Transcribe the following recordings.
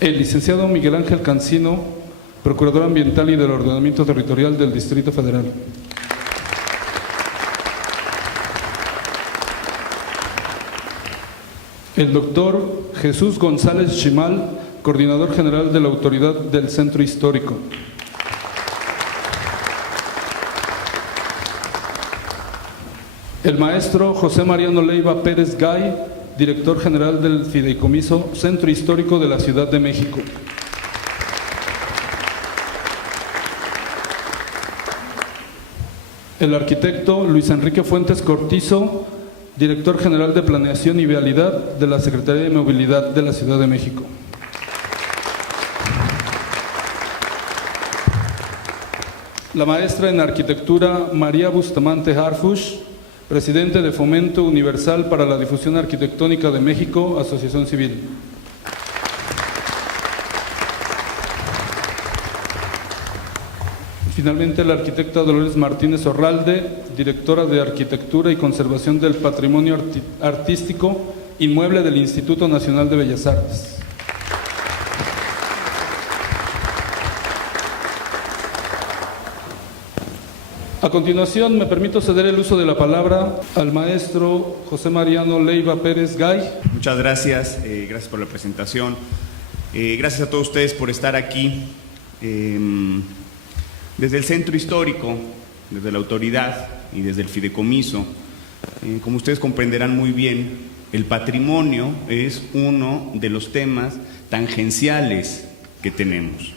El licenciado Miguel Ángel Cancino, Procurador Ambiental y del Ordenamiento Territorial del Distrito Federal. El doctor Jesús González Chimal, Coordinador General de la Autoridad del Centro Histórico. El maestro José Mariano Leiva Pérez Gay, Director General del Fideicomiso Centro Histórico de la Ciudad de México. El arquitecto Luis Enrique Fuentes Cortizo, Director General de Planeación y Vialidad de la Secretaría de Movilidad de la Ciudad de México. La maestra en Arquitectura María Bustamante Harfush, Presidente de Fomento Universal para la Difusión Arquitectónica de México, Asociación Civil. Finalmente, la arquitecta Dolores Martínez Orralde, Directora de Arquitectura y Conservación del Patrimonio Artístico Inmueble del Instituto Nacional de Bellas Artes. A continuación, me permito ceder el uso de la palabra al maestro José Mariano Leiva Pérez Gay. Muchas gracias, gracias por la presentación. Gracias a todos ustedes por estar aquí. Desde el Centro Histórico, desde la autoridad y desde el fideicomiso, como ustedes comprenderán muy bien, el patrimonio es uno de los temas tangenciales que tenemos.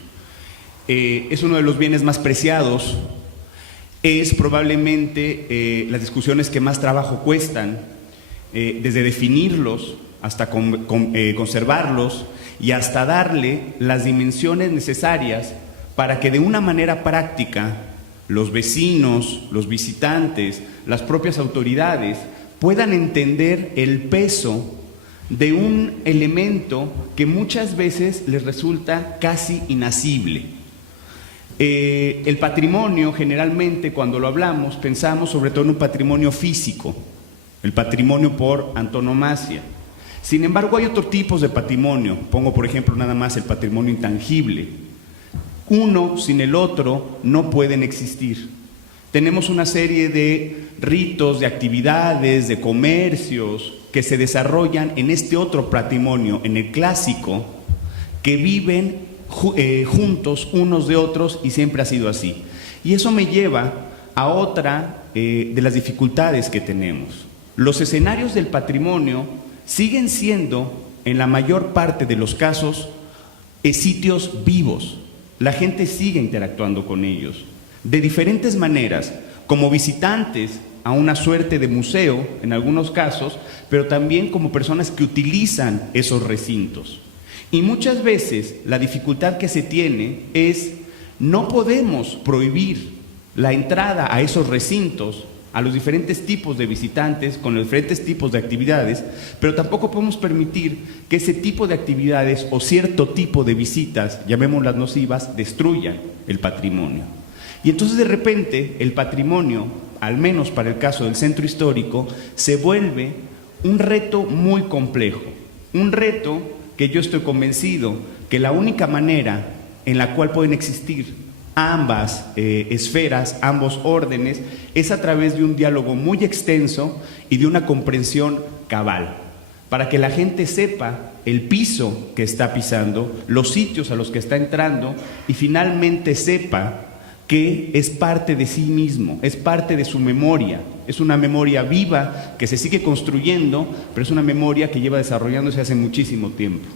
Es uno de los bienes más preciados. Es probablemente las discusiones que más trabajo cuestan, desde definirlos hasta conservarlos y hasta darle las dimensiones necesarias para que de una manera práctica los vecinos, los visitantes, las propias autoridades puedan entender el peso de un elemento que muchas veces les resulta casi inasible. El patrimonio, generalmente cuando lo hablamos, pensamos sobre todo en un patrimonio físico, el patrimonio por antonomasia. Sin embargo, hay otros tipos de patrimonio. Pongo por ejemplo nada más el patrimonio intangible. Uno sin el otro no pueden existir. Tenemos una serie de ritos, de actividades, de comercios que se desarrollan en este otro patrimonio, en el clásico, que viven juntos unos de otros, y siempre ha sido así. Y eso me lleva a otra de las dificultades que tenemos. Los escenarios del patrimonio siguen siendo, en la mayor parte de los casos, sitios vivos. La gente sigue interactuando con ellos de diferentes maneras, como visitantes a una suerte de museo en algunos casos, pero también como personas que utilizan esos recintos. Y muchas veces la dificultad que se tiene es no podemos prohibir la entrada a esos recintos a los diferentes tipos de visitantes con los diferentes tipos de actividades, pero tampoco podemos permitir que ese tipo de actividades o cierto tipo de visitas, llamémoslas nocivas, destruyan el patrimonio. Y entonces de repente el patrimonio, al menos para el caso del centro histórico, se vuelve un reto muy complejo, un reto que yo estoy convencido que la única manera en la cual pueden existir ambas esferas, ambos órdenes, es a través de un diálogo muy extenso y de una comprensión cabal, para que la gente sepa el piso que está pisando, los sitios a los que está entrando, y finalmente sepa que es parte de sí mismo, es parte de su memoria. Es una memoria viva que se sigue construyendo, pero es una memoria que lleva desarrollándose hace muchísimo tiempo.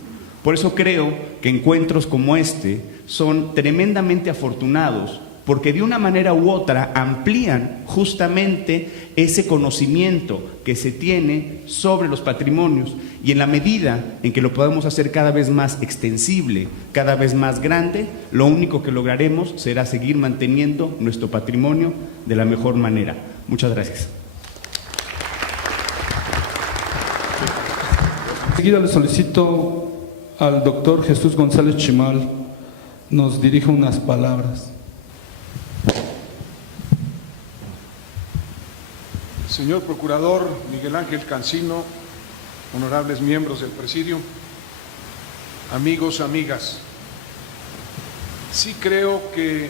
Por eso creo que encuentros como este son tremendamente afortunados, porque de una manera u otra amplían justamente ese conocimiento que se tiene sobre los patrimonios, y en la medida en que lo podamos hacer cada vez más extensible, cada vez más grande, lo único que lograremos será seguir manteniendo nuestro patrimonio de la mejor manera. Muchas gracias. Enseguida le solicito al doctor Jesús González Chimal nos dirija unas palabras. Señor Procurador Miguel Ángel Cancino, honorables miembros del Presidio, amigos, amigas, sí creo que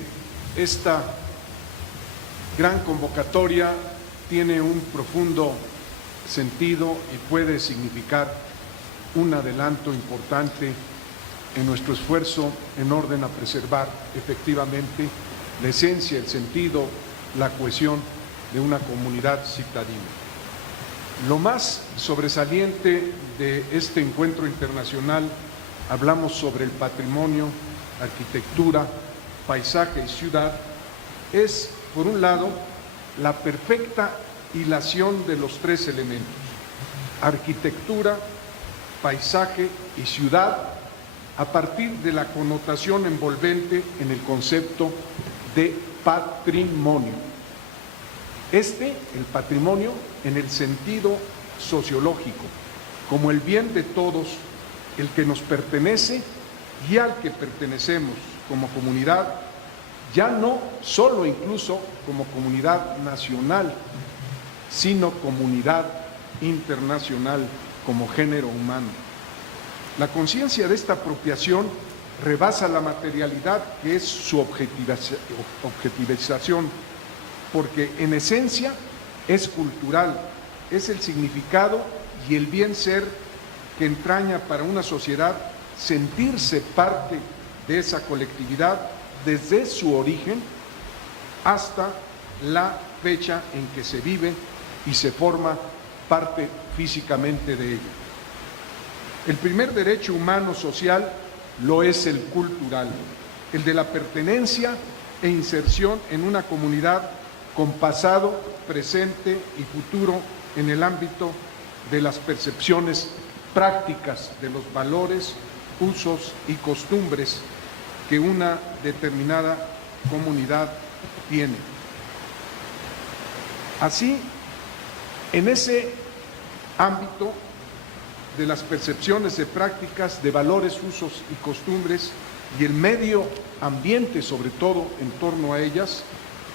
esta gran convocatoria tiene un profundo sentido y puede significar un adelanto importante en nuestro esfuerzo en orden a preservar efectivamente la esencia, el sentido, la cohesión de una comunidad citadina. Lo más sobresaliente de este encuentro internacional, hablamos sobre el patrimonio, arquitectura, paisaje y ciudad, es, por un lado, la perfecta hilación de los tres elementos: arquitectura, paisaje y ciudad, a partir de la connotación envolvente en el concepto de patrimonio. El patrimonio, en el sentido sociológico, como el bien de todos, el que nos pertenece y al que pertenecemos como comunidad, ya no solo incluso como comunidad nacional, sino comunidad internacional como género humano. La conciencia de esta apropiación rebasa la materialidad, que es su objetivización, porque en esencia es cultural, es el significado y el bien ser que entraña para una sociedad sentirse parte de esa colectividad desde su origen hasta la fecha en que se vive y se forma parte físicamente de ella. El primer derecho humano social lo es el cultural, el de la pertenencia e inserción en una comunidad con pasado, presente y futuro en el ámbito de las percepciones prácticas de los valores, usos y costumbres que una determinada comunidad tiene. Así, en ese ámbito de las percepciones de prácticas, de valores, usos y costumbres, y el medio ambiente, sobre todo en torno a ellas,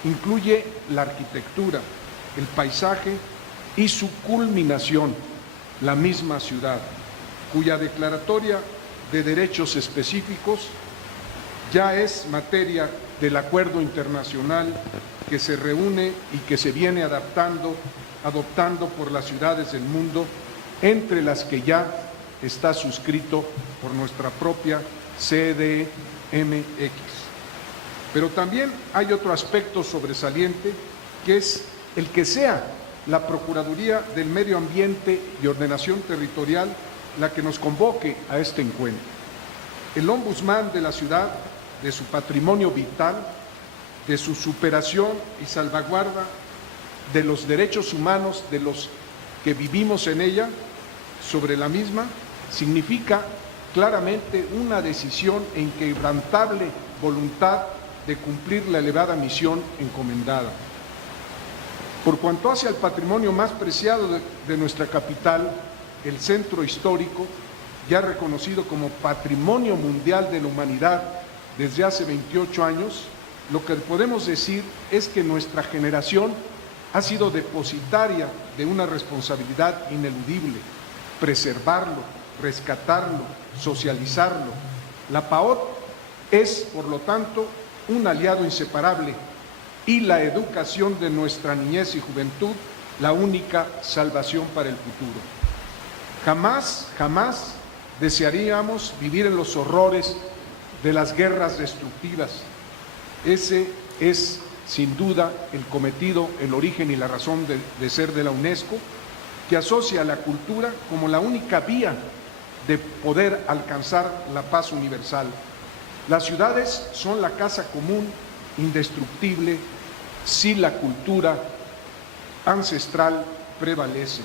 incluye la arquitectura, el paisaje y su culminación, la misma ciudad, cuya declaratoria de derechos específicos ya es materia del acuerdo internacional que se reúne y que se viene adoptando por las ciudades del mundo, entre las que ya está suscrito por nuestra propia CDMX. Pero también hay otro aspecto sobresaliente, que es el que sea la Procuraduría del Medio Ambiente y Ordenación Territorial la que nos convoque a este encuentro. El ombudsman de la ciudad, de su patrimonio vital, de su superación y salvaguarda de los derechos humanos de los que vivimos en ella, sobre la misma, significa claramente una decisión e inquebrantable voluntad de cumplir la elevada misión encomendada. Por cuanto hace al patrimonio más preciado de nuestra capital, el centro histórico, ya reconocido como Patrimonio Mundial de la Humanidad desde hace 28 años, lo que podemos decir es que nuestra generación ha sido depositaria de una responsabilidad ineludible: preservarlo, rescatarlo, socializarlo. La PAOT es, por lo tanto, un aliado inseparable, y la educación de nuestra niñez y juventud la única salvación para el futuro. Jamás desearíamos vivir en los horrores de las guerras destructivas. Ese es, sin duda, el cometido, el origen y la razón de ser de la UNESCO, que asocia a la cultura como la única vía de poder alcanzar la paz universal. Las ciudades son la casa común indestructible si la cultura ancestral prevalece.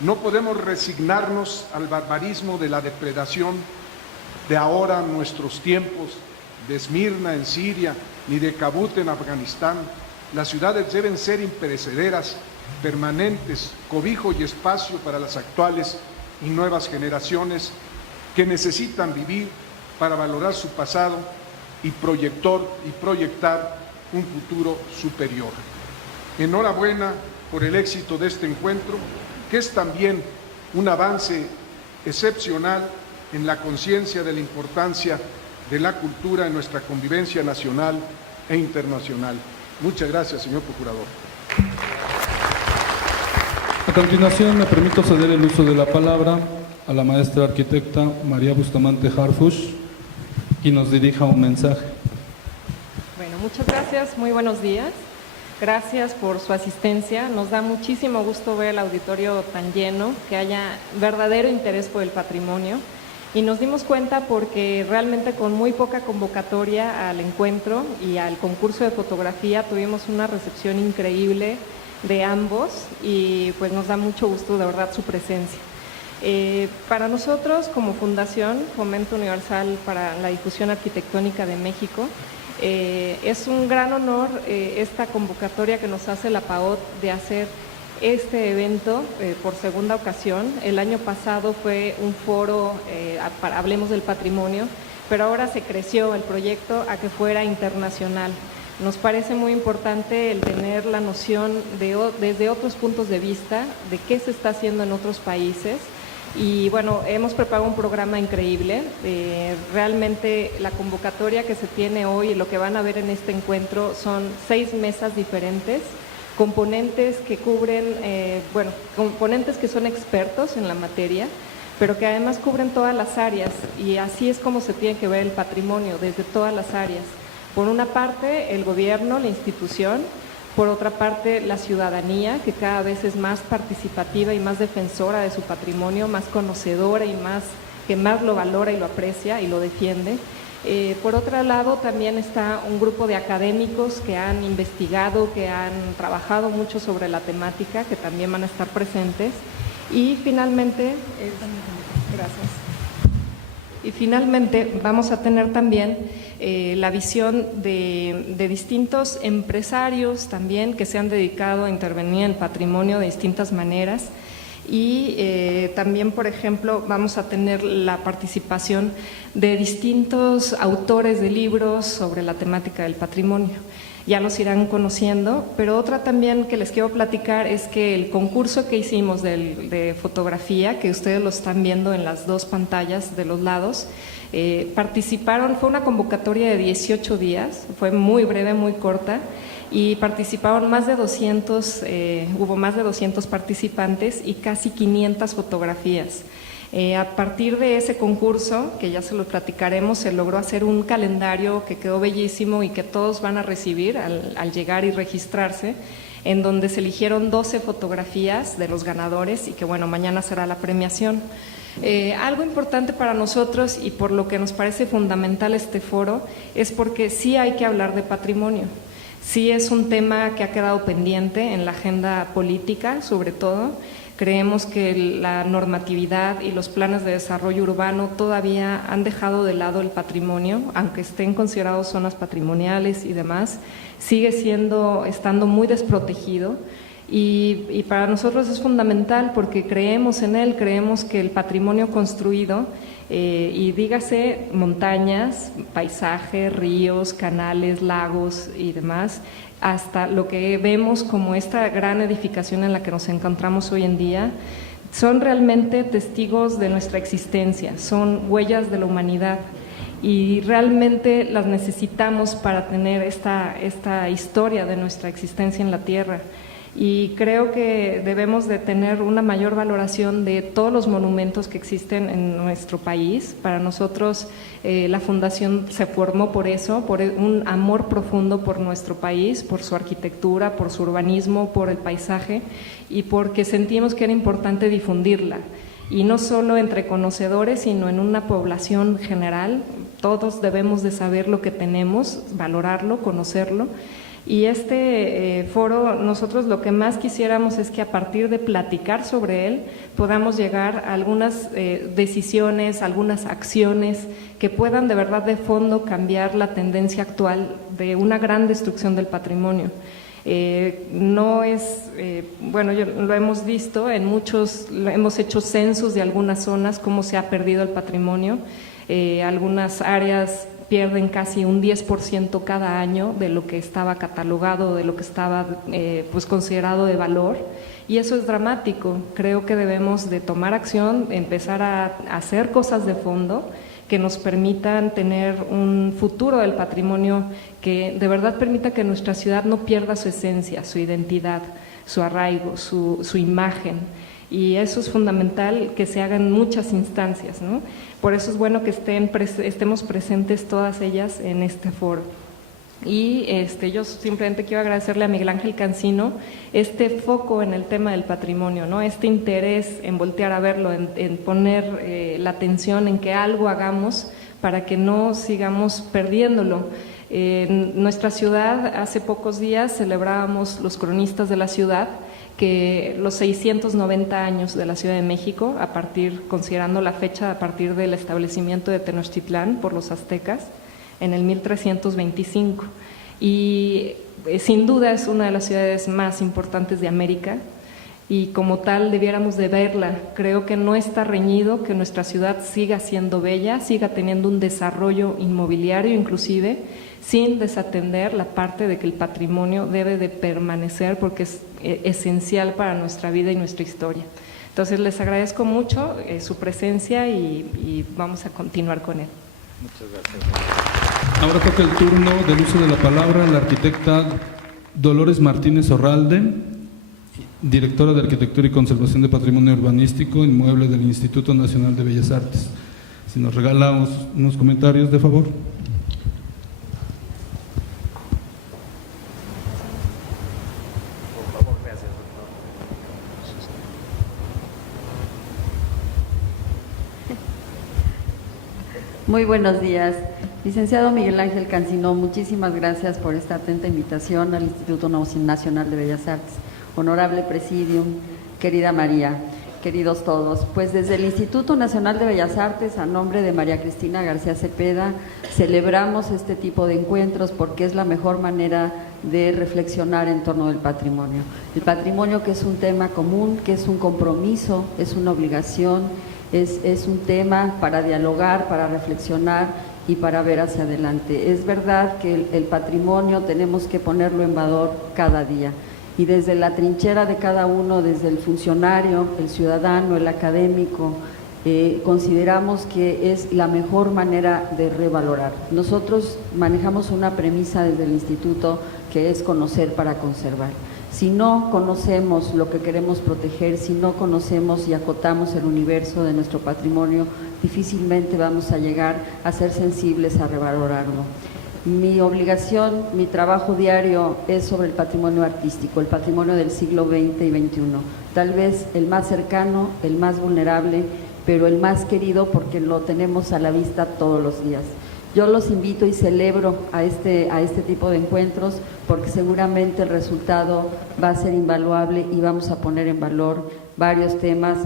No podemos resignarnos al barbarismo de la depredación de ahora nuestros tiempos, de Esmirna en Siria, ni de Kabul en Afganistán. Las ciudades deben ser imperecederas, permanentes, cobijo y espacio para las actuales y nuevas generaciones que necesitan vivir para valorar su pasado y proyectar un futuro superior. Enhorabuena por el éxito de este encuentro, que es también un avance excepcional en la conciencia de la importancia de la cultura en nuestra convivencia nacional e internacional. Muchas gracias, señor Procurador. A continuación, me permito ceder el uso de la palabra a la maestra arquitecta María Bustamante Harfush, quien nos dirija un mensaje. Bueno, muchas gracias, muy buenos días. Gracias por su asistencia. Nos da muchísimo gusto ver el auditorio tan lleno, que haya verdadero interés por el patrimonio. Y nos dimos cuenta porque realmente con muy poca convocatoria al encuentro y al concurso de fotografía tuvimos una recepción increíble de ambos y pues nos da mucho gusto de verdad su presencia. Para nosotros como Fundación Fomento Universal para la Difusión Arquitectónica de México, es un gran honor esta convocatoria que nos hace la PAOT de hacer este evento por segunda ocasión. El año pasado fue un foro para Hablemos del Patrimonio, pero ahora se creció el proyecto a que fuera internacional. Nos parece muy importante el tener la noción desde otros puntos de vista de qué se está haciendo en otros países. Y bueno, hemos preparado un programa increíble. Realmente la convocatoria que se tiene hoy y lo que van a ver en este encuentro son 6 mesas diferentes, componentes que cubren, componentes que son expertos en la materia, pero que además cubren todas las áreas, y así es como se tiene que ver el patrimonio, desde todas las áreas. Por una parte, el gobierno, la institución; por otra parte, la ciudadanía, que cada vez es más participativa y más defensora de su patrimonio, más conocedora y que más lo valora y lo aprecia y lo defiende. Por otro lado, también está un grupo de académicos que han investigado, que han trabajado mucho sobre la temática, que también van a estar presentes. Y finalmente, vamos a tener también la visión de distintos empresarios también que se han dedicado a intervenir en el patrimonio de distintas maneras. Y también, por ejemplo, vamos a tener la participación de distintos autores de libros sobre la temática del patrimonio. Ya los irán conociendo, pero otra también que les quiero platicar es que el concurso que hicimos de fotografía, que ustedes lo están viendo en las 2 pantallas de los lados, participaron, fue una convocatoria de 18 días, fue muy breve, muy corta, y participaron más de 200, hubo más de 200 participantes y casi 500 fotografías. A partir de ese concurso, que ya se lo platicaremos, se logró hacer un calendario que quedó bellísimo y que todos van a recibir al llegar y registrarse, en donde se eligieron 12 fotografías de los ganadores y que bueno, mañana será la premiación. Algo importante para nosotros y por lo que nos parece fundamental este foro es porque sí hay que hablar de patrimonio. Sí es un tema que ha quedado pendiente en la agenda política, sobre todo. Creemos que la normatividad y los planes de desarrollo urbano todavía han dejado de lado el patrimonio, aunque estén considerados zonas patrimoniales y demás, sigue estando muy desprotegido. Y para nosotros es fundamental porque creemos en él, creemos que el patrimonio construido, y dígase montañas, paisaje, ríos, canales, lagos y demás, hasta lo que vemos como esta gran edificación en la que nos encontramos hoy en día, son realmente testigos de nuestra existencia, son huellas de la humanidad. Y realmente las necesitamos para tener esta historia de nuestra existencia en la Tierra. Y creo que debemos de tener una mayor valoración de todos los monumentos que existen en nuestro país. Para nosotros la Fundación se formó por eso, por un amor profundo por nuestro país, por su arquitectura, por su urbanismo, por el paisaje, y porque sentimos que era importante difundirla. Y no solo entre conocedores, sino en una población general. Todos debemos de saber lo que tenemos, valorarlo, conocerlo. Y este foro, nosotros lo que más quisiéramos es que a partir de platicar sobre él podamos llegar a algunas decisiones, algunas acciones que puedan de verdad de fondo cambiar la tendencia actual de una gran destrucción del patrimonio. No es, lo hemos visto en hemos hecho censos de algunas zonas, cómo se ha perdido el patrimonio, algunas áreas pierden casi un 10% cada año de lo que estaba catalogado, de lo que estaba pues considerado de valor, y eso es dramático. Creo que debemos de tomar acción, empezar a hacer cosas de fondo que nos permitan tener un futuro del patrimonio que de verdad permita que nuestra ciudad no pierda su esencia, su identidad, su arraigo, su imagen. Y eso es fundamental que se haga en muchas instancias, ¿no? Por eso es bueno que estemos presentes todas ellas en este foro. Y yo simplemente quiero agradecerle a Miguel Ángel Cancino este foco en el tema del patrimonio, ¿no? Este interés en voltear a verlo, en poner la atención en que algo hagamos para que no sigamos perdiéndolo. En nuestra ciudad, hace pocos días celebrábamos los cronistas de la ciudad, que los 690 años de la Ciudad de México, considerando la fecha a partir del establecimiento de Tenochtitlán por los aztecas, en el 1325. Y sin duda es una de las ciudades más importantes de América, y como tal debiéramos de verla. Creo que no está reñido que nuestra ciudad siga siendo bella, siga teniendo un desarrollo inmobiliario inclusive, sin desatender la parte de que el patrimonio debe de permanecer porque es esencial para nuestra vida y nuestra historia. Entonces les agradezco mucho su presencia y vamos a continuar con él. Muchas gracias. Ahora toca el turno del uso de la palabra a la arquitecta Dolores Martínez Orralde, directora de Arquitectura y Conservación de Patrimonio Urbanístico Inmueble del Instituto Nacional de Bellas Artes. Si nos regala unos comentarios, de favor. Muy buenos días. Licenciado Miguel Ángel Cancino, muchísimas gracias por esta atenta invitación al Instituto Nacional de Bellas Artes. Honorable Presidium, querida María, queridos todos, pues desde el Instituto Nacional de Bellas Artes, a nombre de María Cristina García Cepeda, celebramos este tipo de encuentros porque es la mejor manera de reflexionar en torno del patrimonio. El patrimonio, que es un tema común, que es un compromiso, es una obligación, es un tema para dialogar, para reflexionar y para ver hacia adelante. Es verdad que el patrimonio tenemos que ponerlo en valor cada día, y desde la trinchera de cada uno, desde el funcionario, el ciudadano, el académico, consideramos que es la mejor manera de revalorar. Nosotros manejamos una premisa desde el instituto que es conocer para conservar. Si no conocemos lo que queremos proteger, si no conocemos y acotamos el universo de nuestro patrimonio, difícilmente vamos a llegar a ser sensibles a revalorarlo. Mi obligación, mi trabajo diario es sobre el patrimonio artístico, el patrimonio del siglo XX y XXI. Tal vez el más cercano, el más vulnerable, pero el más querido porque lo tenemos a la vista todos los días. Yo los invito y celebro a este tipo de encuentros porque seguramente el resultado va a ser invaluable y vamos a poner en valor varios temas.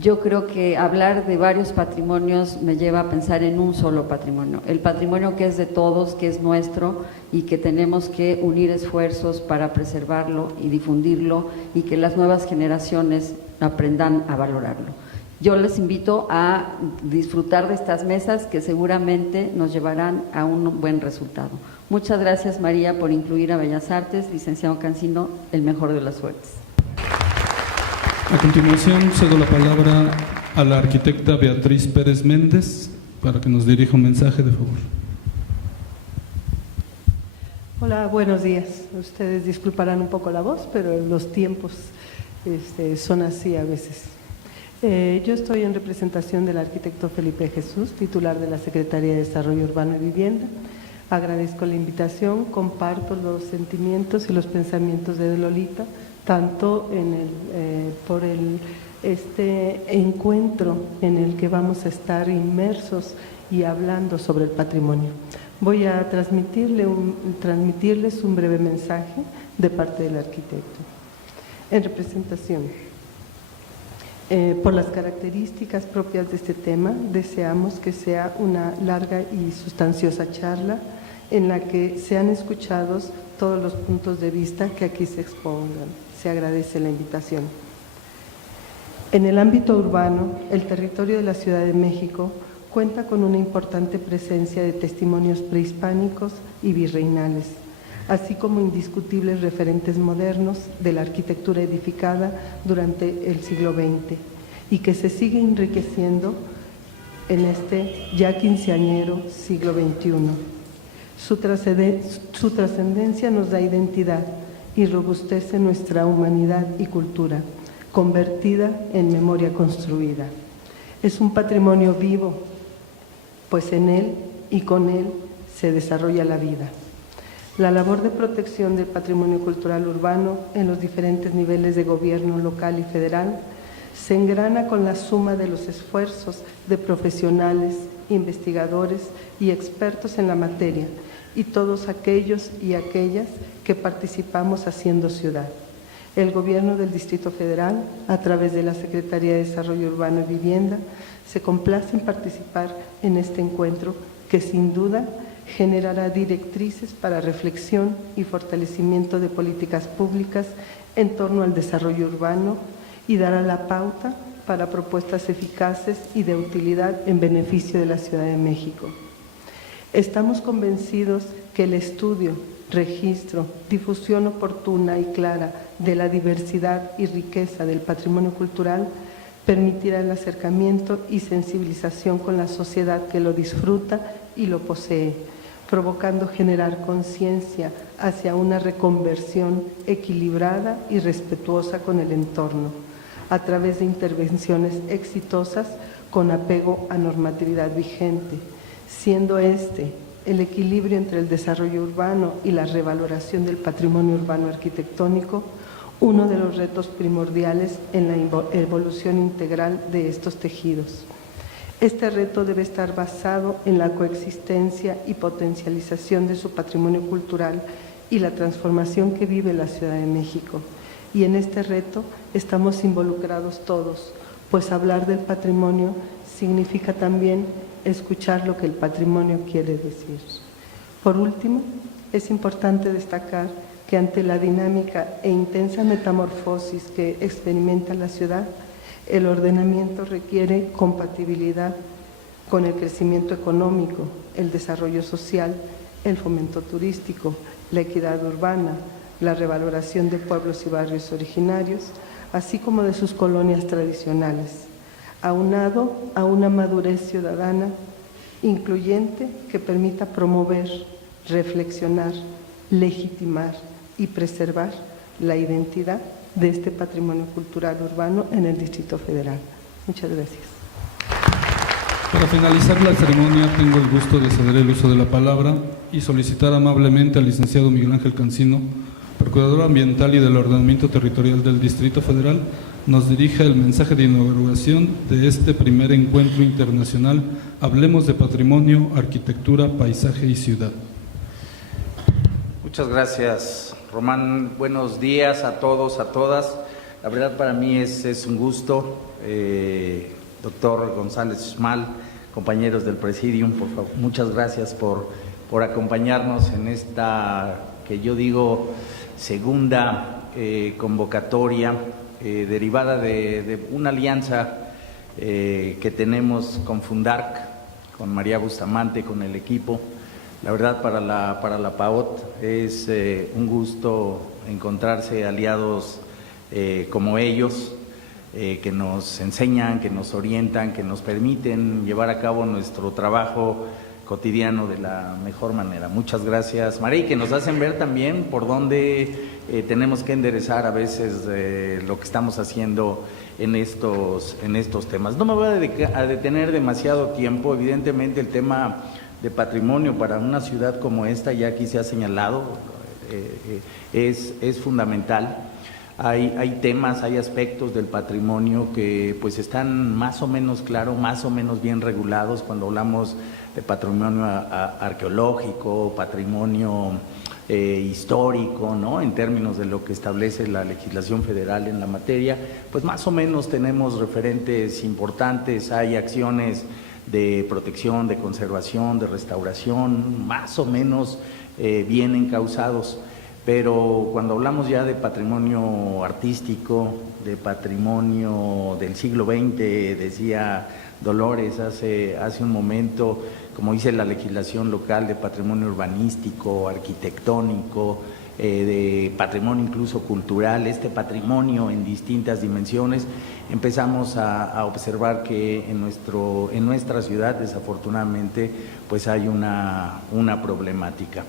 Yo creo que hablar de varios patrimonios me lleva a pensar en un solo patrimonio, el patrimonio que es de todos, que es nuestro y que tenemos que unir esfuerzos para preservarlo y difundirlo y que las nuevas generaciones aprendan a valorarlo. Yo les invito a disfrutar de estas mesas que seguramente nos llevarán a un buen resultado. Muchas gracias, María, por incluir a Bellas Artes. Licenciado Cancino, el mejor de las suertes. A continuación, cedo la palabra a la arquitecta Beatriz Pérez Méndez para que nos dirija un mensaje, de favor. Hola, buenos días. Ustedes disculparán un poco la voz, pero los tiempos son así a veces. Yo estoy en representación del arquitecto Felipe Jesús, titular de la Secretaría de Desarrollo Urbano y Vivienda. Agradezco la invitación, comparto los sentimientos y los pensamientos de Lolita, tanto por este encuentro en el que vamos a estar inmersos y hablando sobre el patrimonio. Voy a transmitirles un breve mensaje de parte del arquitecto. En representación. Por las características propias de este tema, deseamos que sea una larga y sustanciosa charla en la que sean escuchados todos los puntos de vista que aquí se expongan. Se agradece la invitación. En el ámbito urbano, el territorio de la Ciudad de México cuenta con una importante presencia de testimonios prehispánicos y virreinales, así como indiscutibles referentes modernos de la arquitectura edificada durante el siglo XX y que se sigue enriqueciendo en este ya quinceañero siglo XXI. Su trascendencia nos da identidad y robustece nuestra humanidad y cultura, convertida en memoria construida. Es un patrimonio vivo, pues en él y con él se desarrolla la vida. La labor de protección del patrimonio cultural urbano en los diferentes niveles de gobierno local y federal se engrana con la suma de los esfuerzos de profesionales, investigadores y expertos en la materia, y todos aquellos y aquellas que participamos haciendo ciudad. El Gobierno del Distrito Federal, a través de la Secretaría de Desarrollo Urbano y Vivienda, se complace en participar en este encuentro que sin duda generará directrices para reflexión y fortalecimiento de políticas públicas en torno al desarrollo urbano y dará la pauta para propuestas eficaces y de utilidad en beneficio de la Ciudad de México. Estamos convencidos que el estudio, registro, difusión oportuna y clara de la diversidad y riqueza del patrimonio cultural permitirá el acercamiento y sensibilización con la sociedad que lo disfruta y lo posee, provocando generar conciencia hacia una reconversión equilibrada y respetuosa con el entorno, a través de intervenciones exitosas con apego a normatividad vigente, siendo el equilibrio entre el desarrollo urbano y la revaloración del patrimonio urbano arquitectónico uno de los retos primordiales en la evolución integral de estos tejidos. Este reto debe estar basado en la coexistencia y potencialización de su patrimonio cultural y la transformación que vive la Ciudad de México. Y en este reto estamos involucrados todos, pues hablar del patrimonio significa también escuchar lo que el patrimonio quiere decir. Por último, es importante destacar que ante la dinámica e intensa metamorfosis que experimenta la ciudad, el ordenamiento requiere compatibilidad con el crecimiento económico, el desarrollo social, el fomento turístico, la equidad urbana, la revaloración de pueblos y barrios originarios, así como de sus colonias tradicionales, aunado a una madurez ciudadana incluyente que permita promover, reflexionar, legitimar y preservar la identidad de este patrimonio cultural urbano en el Distrito Federal. Muchas gracias. Para finalizar la ceremonia, tengo el gusto de ceder el uso de la palabra y solicitar amablemente al licenciado Miguel Ángel Cancino, Procurador Ambiental y del Ordenamiento Territorial del Distrito Federal, nos dirija el mensaje de inauguración de este primer encuentro internacional Hablemos de Patrimonio, Arquitectura, Paisaje y Ciudad. Muchas gracias, Román. Buenos días a todos, a todas. La verdad para mí es un gusto. Doctor González Schmal, compañeros del Presidium, por favor, muchas gracias por acompañarnos en esta, que yo digo, segunda convocatoria derivada de una alianza que tenemos con Fundarc, con María Bustamante, con el equipo. La verdad, para la PAOT es un gusto encontrarse aliados como ellos, que nos enseñan, que nos orientan, que nos permiten llevar a cabo nuestro trabajo cotidiano de la mejor manera. Muchas gracias, María, y que nos hacen ver también por dónde tenemos que enderezar a veces lo que estamos haciendo en estos temas. No me voy a detener demasiado tiempo. Evidentemente el tema de patrimonio para una ciudad como esta, ya aquí se ha señalado, es fundamental. Hay temas, hay aspectos del patrimonio que pues están más o menos claros, más o menos bien regulados cuando hablamos de patrimonio arqueológico, patrimonio histórico, ¿no? En términos de lo que establece la legislación federal en la materia, pues más o menos tenemos referentes importantes, hay acciones de protección, de conservación, de restauración, más o menos bien encauzados. Pero cuando hablamos ya de patrimonio artístico, de patrimonio del siglo XX, decía Dolores, hace un momento, como dice la legislación local de patrimonio urbanístico, arquitectónico, de patrimonio incluso cultural, este patrimonio en distintas dimensiones, empezamos a observar que en nuestra ciudad, desafortunadamente, pues hay una problemática.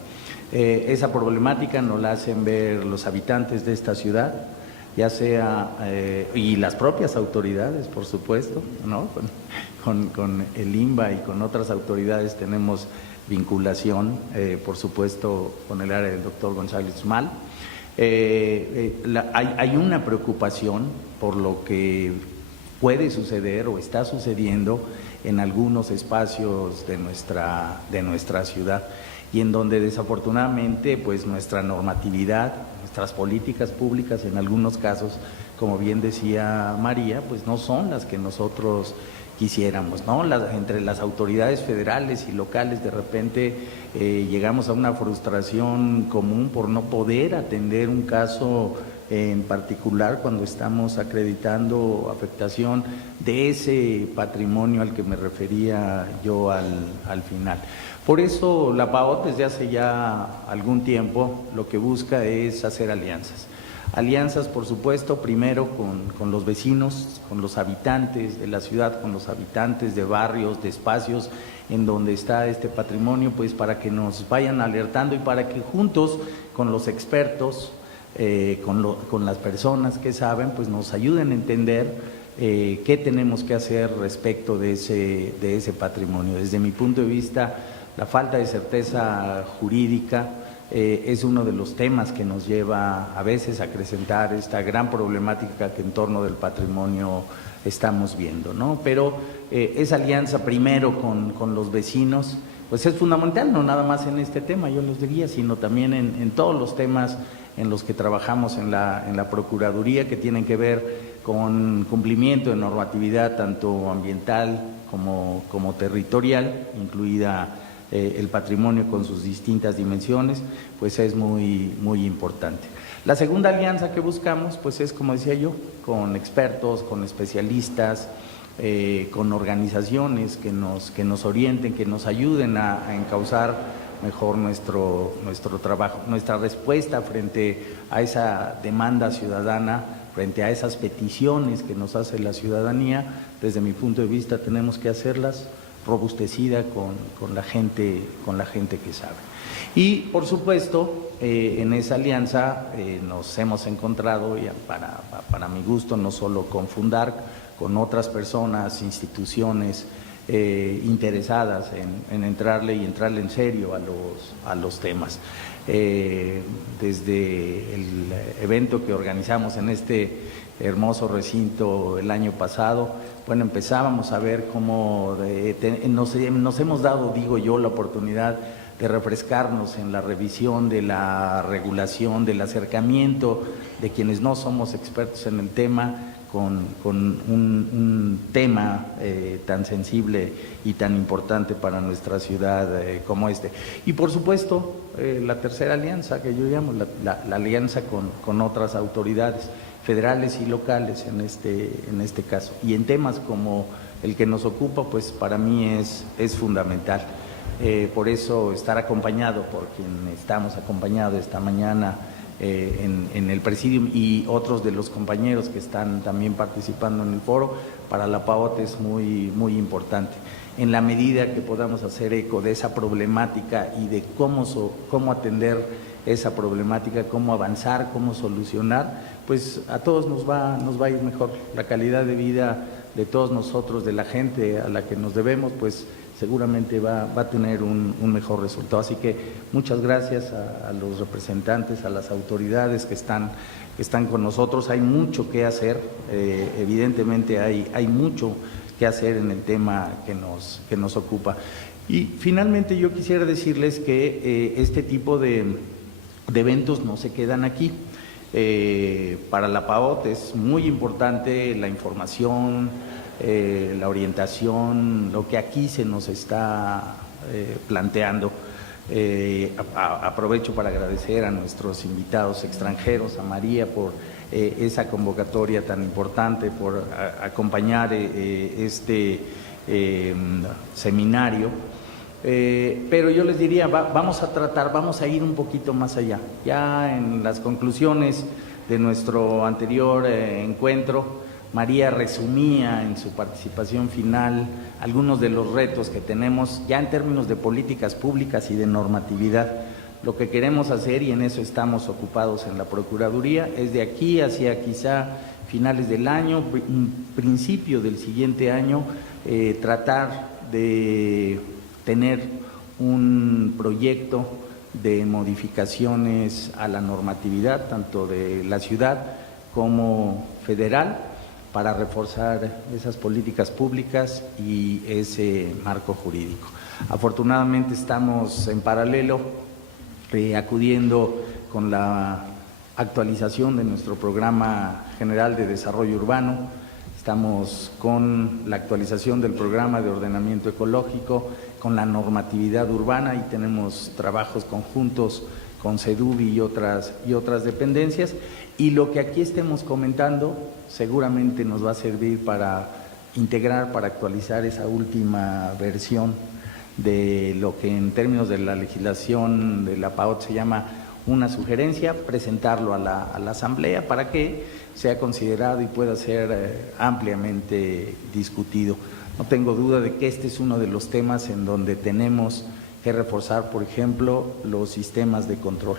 Esa problemática nos la hacen ver los habitantes de esta ciudad, ya sea, y las propias autoridades, por supuesto, ¿no? Con el INBA y con otras autoridades tenemos vinculación, por supuesto, con el área del doctor González Schmal. Hay una preocupación por lo que puede suceder o está sucediendo en algunos espacios de nuestra ciudad, y en donde desafortunadamente pues nuestra normatividad, nuestras políticas públicas en algunos casos, como bien decía María, pues no son las que nosotros quisiéramos, ¿no? Entre las autoridades federales y locales de repente llegamos a una frustración común por no poder atender un caso en particular cuando estamos acreditando afectación de ese patrimonio al que me refería yo al final. Por eso la PAOT desde hace ya algún tiempo lo que busca es hacer alianzas. Alianzas, por supuesto, primero con los vecinos, con los habitantes de la ciudad, con los habitantes de barrios, de espacios en donde está este patrimonio, pues para que nos vayan alertando y para que juntos con los expertos, con las personas que saben, pues nos ayuden a entender qué tenemos que hacer respecto de ese patrimonio. Desde mi punto de vista, la falta de certeza jurídica es uno de los temas que nos lleva a veces a acrecentar esta gran problemática que en torno del patrimonio estamos viendo, ¿no? Pero esa alianza primero con los vecinos, pues es fundamental, no nada más en este tema, yo les diría, sino también en todos los temas en los que trabajamos en la Procuraduría, que tienen que ver con cumplimiento de normatividad tanto ambiental como territorial, incluida el patrimonio con sus distintas dimensiones, pues es muy, muy importante. La segunda alianza que buscamos, pues es, como decía yo, con expertos, con especialistas, con organizaciones que nos orienten, que nos ayuden a encauzar mejor nuestro trabajo, nuestra respuesta frente a esa demanda ciudadana, frente a esas peticiones que nos hace la ciudadanía. Desde mi punto de vista tenemos que hacerlas robustecida con la gente que sabe. Y por supuesto, en esa alianza nos hemos encontrado, y para mi gusto, no solo con Fundarc, con otras personas, instituciones interesadas en entrarle en serio a los temas. Desde el evento que organizamos en este hermoso recinto el año pasado, bueno, empezábamos a ver cómo nos hemos dado, digo yo, la oportunidad de refrescarnos en la revisión de la regulación, del acercamiento de quienes no somos expertos en el tema, con un tema tan sensible y tan importante para nuestra ciudad como este. Y por supuesto, la tercera alianza que yo llamo, la alianza con otras autoridades federales y locales en este caso. Y en temas como el que nos ocupa, pues para mí es fundamental. Por eso estar acompañado por quien estamos acompañados esta mañana en el Presidium y otros de los compañeros que están también participando en el foro, para la PAOT es muy, muy importante. En la medida que podamos hacer eco de esa problemática y de cómo atender esa problemática, cómo avanzar, cómo solucionar, pues a todos nos va a ir mejor. La calidad de vida de todos nosotros, de la gente a la que nos debemos, pues seguramente va a tener un mejor resultado. Así que muchas gracias a los representantes, a las autoridades que están con nosotros. Hay mucho que hacer, evidentemente hay mucho que hacer en el tema que nos ocupa. Y finalmente yo quisiera decirles que este tipo de eventos no se quedan aquí. Para la PAOT es muy importante la información, la orientación, lo que aquí se nos está planteando. Aprovecho para agradecer a nuestros invitados extranjeros, a María por esa convocatoria tan importante, por acompañar este seminario. Pero yo les diría, vamos a ir un poquito más allá. Ya en las conclusiones de nuestro anterior encuentro, María resumía en su participación final algunos de los retos que tenemos ya en términos de políticas públicas y de normatividad. Lo que queremos hacer, y en eso estamos ocupados en la Procuraduría, es de aquí hacia quizá finales del año, principio del siguiente año, tratar de tener un proyecto de modificaciones a la normatividad, tanto de la ciudad como federal, para reforzar esas políticas públicas y ese marco jurídico. Afortunadamente estamos en paralelo acudiendo con la actualización de nuestro Programa General de Desarrollo Urbano, estamos con la actualización del Programa de Ordenamiento Ecológico, con la normatividad urbana, y tenemos trabajos conjuntos con CEDUBI y otras dependencias, y lo que aquí estemos comentando seguramente nos va a servir para integrar, para actualizar esa última versión de lo que en términos de la legislación de la PAOT se llama una sugerencia, presentarlo a la Asamblea para que sea considerado y pueda ser ampliamente discutido. No tengo duda de que este es uno de los temas en donde tenemos que reforzar, por ejemplo, los sistemas de control.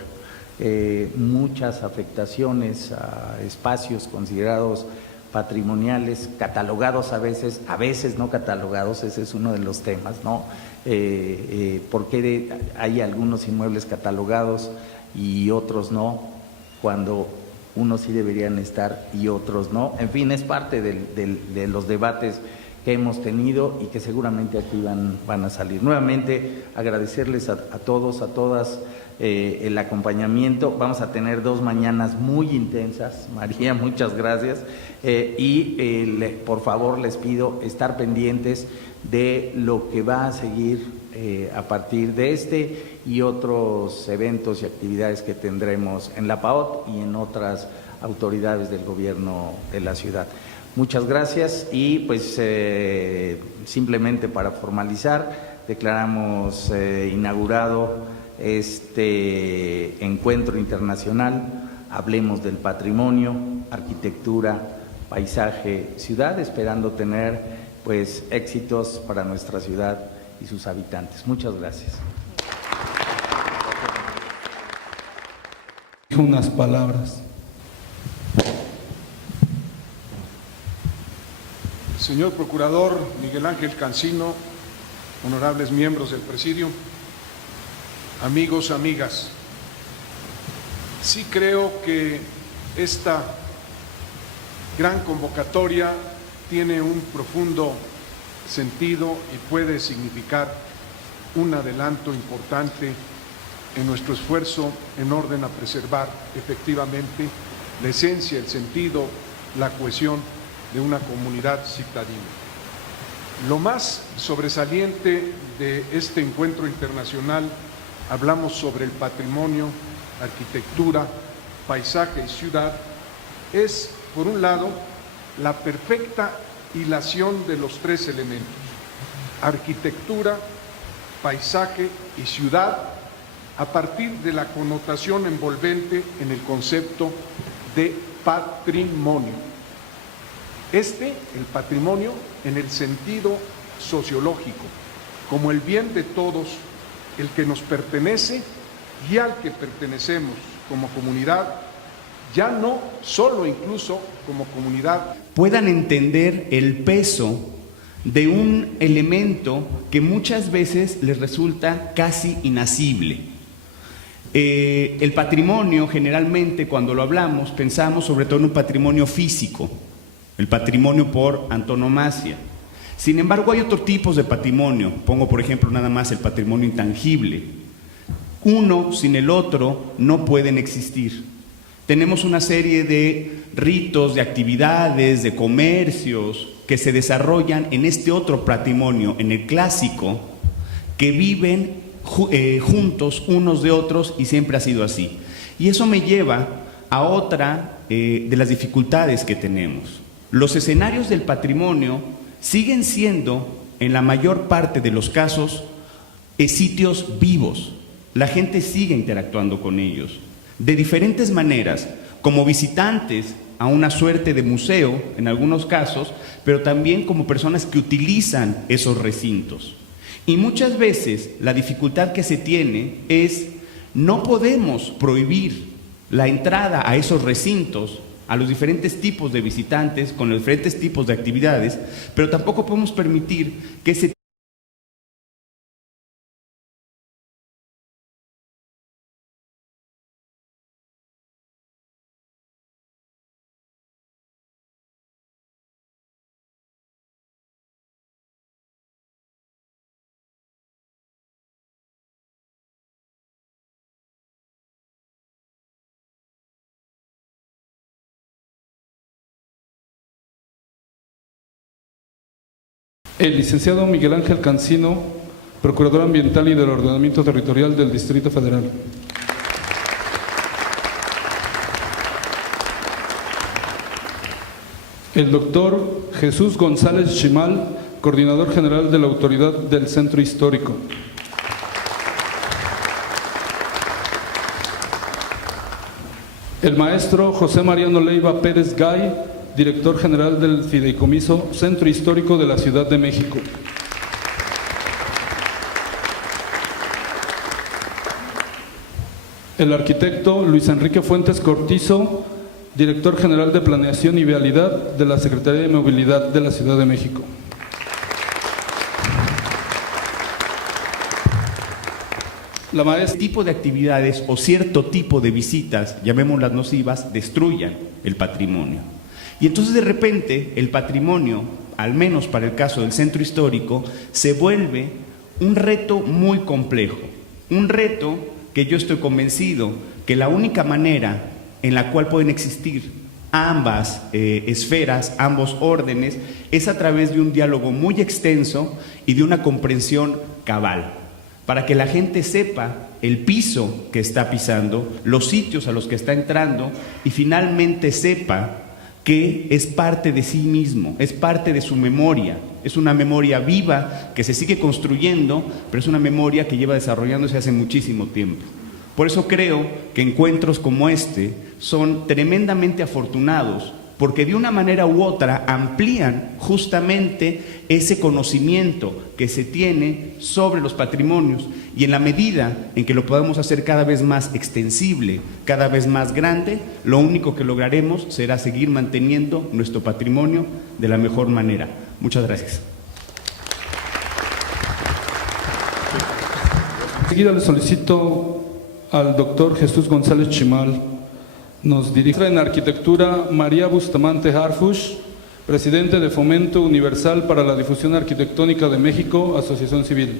Muchas afectaciones a espacios considerados patrimoniales, catalogados a veces no catalogados, ese es uno de los temas, ¿no? ¿Por qué hay algunos inmuebles catalogados y otros no, cuando unos sí deberían estar y otros no? En fin, es parte de los debates que hemos tenido y que seguramente aquí van a salir. Nuevamente, agradecerles a todos, a todas el acompañamiento. Vamos a tener 2 mañanas muy intensas. María, muchas gracias. Por favor, les pido estar pendientes de lo que va a seguir a partir de este y otros eventos y actividades que tendremos en la PAOT y en otras autoridades del gobierno de la ciudad. Muchas gracias y pues simplemente para formalizar, declaramos inaugurado este encuentro internacional. Hablemos del patrimonio, arquitectura, paisaje, ciudad, esperando tener pues éxitos para nuestra ciudad y sus habitantes. Muchas gracias. Unas palabras. Señor Procurador Miguel Ángel Cancino, honorables miembros del Presidium, amigos, amigas, sí creo que esta gran convocatoria tiene un profundo sentido y puede significar un adelanto importante en nuestro esfuerzo en orden a preservar efectivamente la esencia, el sentido, la cohesión de una comunidad citadina. Lo más sobresaliente de este encuentro internacional, hablamos sobre el patrimonio, arquitectura, paisaje y ciudad, es, por un lado, la perfecta hilación de los 3 elementos: arquitectura, paisaje y ciudad, a partir de la connotación envolvente en el concepto de patrimonio. El patrimonio en el sentido sociológico, como el bien de todos, el que nos pertenece y al que pertenecemos como comunidad, ya no solo incluso como comunidad. Puedan entender el peso de un elemento que muchas veces les resulta casi inasible. El patrimonio, generalmente, cuando lo hablamos, pensamos sobre todo en un patrimonio físico, el patrimonio por antonomasia. Sin embargo, hay otros tipos de patrimonio. Pongo, por ejemplo, nada más el patrimonio intangible. Uno sin el otro no pueden existir. Tenemos una serie de ritos, de actividades, de comercios que se desarrollan en este otro patrimonio, en el clásico, que viven juntos unos de otros, y siempre ha sido así. Y eso me lleva a otra de las dificultades que tenemos. Los escenarios del patrimonio siguen siendo en la mayor parte de los casos, sitios vivos. La gente sigue interactuando con ellos de diferentes maneras, como visitantes a una suerte de museo en algunos casos, pero también como personas que utilizan esos recintos. Y muchas veces la dificultad que se tiene es no podemos prohibir la entrada a esos recintos a los diferentes tipos de visitantes con los diferentes tipos de actividades, pero tampoco podemos permitir que ese El licenciado Miguel Ángel Cancino, Procurador Ambiental y del Ordenamiento Territorial del Distrito Federal. El doctor Jesús González Chimal, Coordinador General de la Autoridad del Centro Histórico. El maestro José Mariano Leiva Pérez Gay, Director General del Fideicomiso Centro Histórico de la Ciudad de México. El arquitecto Luis Enrique Fuentes Cortizo, Director General de Planeación y Vialidad de la Secretaría de Movilidad de la Ciudad de México. La maestra. Tipo de actividades o cierto tipo de visitas, llamémoslas nocivas, destruyan el patrimonio. Y entonces de repente el patrimonio, al menos para el caso del centro histórico, se vuelve un reto muy complejo, un reto que yo estoy convencido que la única manera en la cual pueden existir ambas esferas, ambos órdenes, es a través de un diálogo muy extenso y de una comprensión cabal, para que la gente sepa el piso que está pisando, los sitios a los que está entrando y finalmente sepa que es parte de sí mismo, es parte de su memoria, es una memoria viva que se sigue construyendo, pero es una memoria que lleva desarrollándose hace muchísimo tiempo. Por eso creo que encuentros como este son tremendamente afortunados, porque de una manera u otra amplían justamente ese conocimiento que se tiene sobre los patrimonios, y en la medida en que lo podamos hacer cada vez más extensible, cada vez más grande, lo único que lograremos será seguir manteniendo nuestro patrimonio de la mejor manera. Muchas gracias. Enseguida le solicito al doctor Jesús González Chimal. Nos dirige en Arquitectura María Bustamante Harfush, presidente de Fomento Universal para la Difusión Arquitectónica de México, Asociación Civil.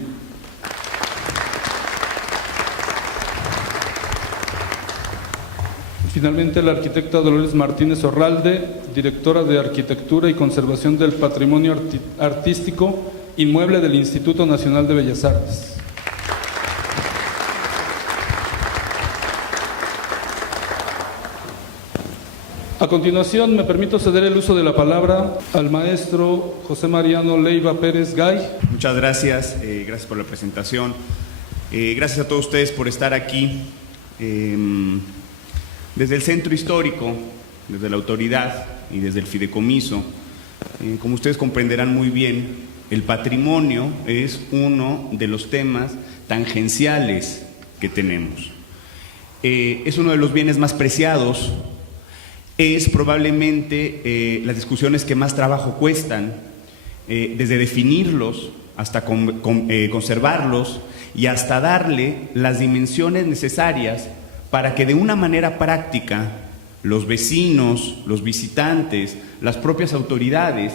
Finalmente, la arquitecta Dolores Martínez Orralde, directora de Arquitectura y Conservación del Patrimonio Artístico Inmueble del Instituto Nacional de Bellas Artes. A continuación, me permito ceder el uso de la palabra al maestro José Mariano Leiva Pérez Gay. Muchas gracias, gracias por la presentación. Gracias a todos ustedes por estar aquí. Desde el Centro Histórico, desde la autoridad y desde el fideicomiso, como ustedes comprenderán muy bien, el patrimonio es uno de los temas tangenciales que tenemos. Es uno de los bienes más preciados. Es probablemente las discusiones que más trabajo cuestan, desde definirlos hasta conservarlos y hasta darle las dimensiones necesarias para que de una manera práctica los vecinos, los visitantes, las propias autoridades